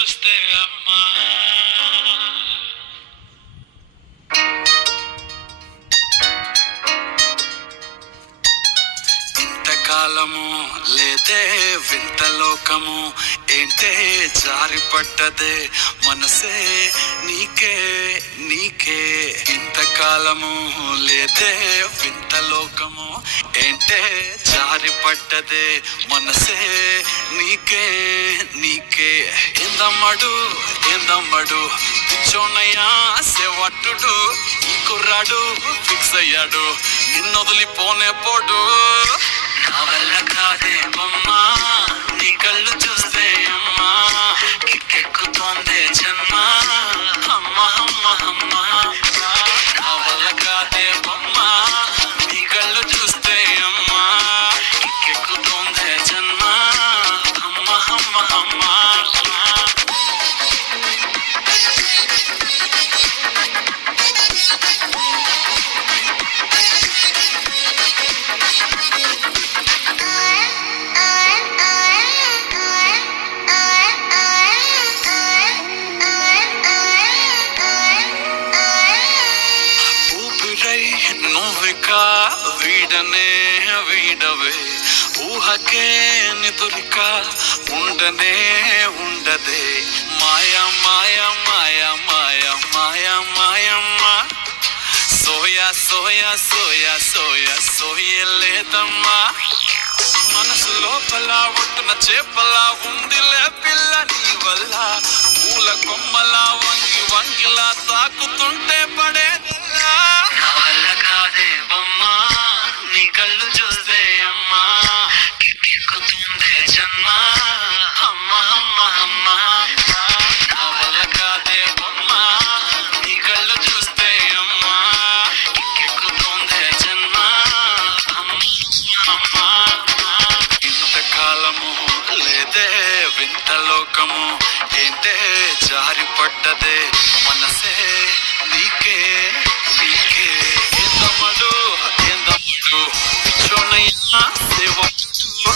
చూస్తే అమ్మా ఇంతకాలము లేదే వింత లోకము ఏంటే జారి పడ్డదే మనసే నీకే నీకే ఇంతకాలము లేదే వింత లోకము ఏంటే జారి పడ్డదే మనసే నీకే నీకే ఏందమ్మడు ఏందమ్మడు పిచ్చోనయ్యా సేవట్టుడు ఈ కుర్రాడు ఫిక్స్ అయ్యాడు నిన్నొదిలిపోనే పోడు నా వల్ల కాదే బొమ్మా నీ కళ్ళు చూస్తే అమ్మా కిక్కెక్కుతోందే జన్మ అమ్మ అమ్మ అమ్మ నా వల్ల కాదే బొమ్మా నీ కళ్ళు చూస్తే అమ్మా కిక్కెక్కుతోందే జన్మ అమ్మ అమ్మ అమ్మ నువ్వికా వీడనే వీడవే ఊహకే నిదురిక ఉండనే ఉండదే మాయా మాయా మాయా మాయా మాయా మాయమ్మ సోయా సోయా సోయా సోయా సోయలేదమ్మా మనసు లోపల ఒట్టున చేపలా ఉందిలే పిల్ల నీ వల్ల పూల కొమ్మలా వంగి వంగిలా తాకుతుంటే పడేదిల్లా నా వల్ల కాదే బొమ్మా నీ కళ్ళు చూస్తే అమ్మా కిక్కెక్కుతుందే జన్మ అమ్మ అమ్మ అమ్మ నా వల్ల కాదే బొమ్మా నీ కళ్ళు చూస్తే అమ్మా కిక్కెక్కుతుందే జన్మ అమ్మ అమ్మ ఇంతకాలము లేదే వింత లోకము ఏంటే జారి పడ్డదే మనసే నీకే నీకే ఏందమ్మడు ఏందమ్మడు పిచ్చోనయ్యా సేవట్టుడు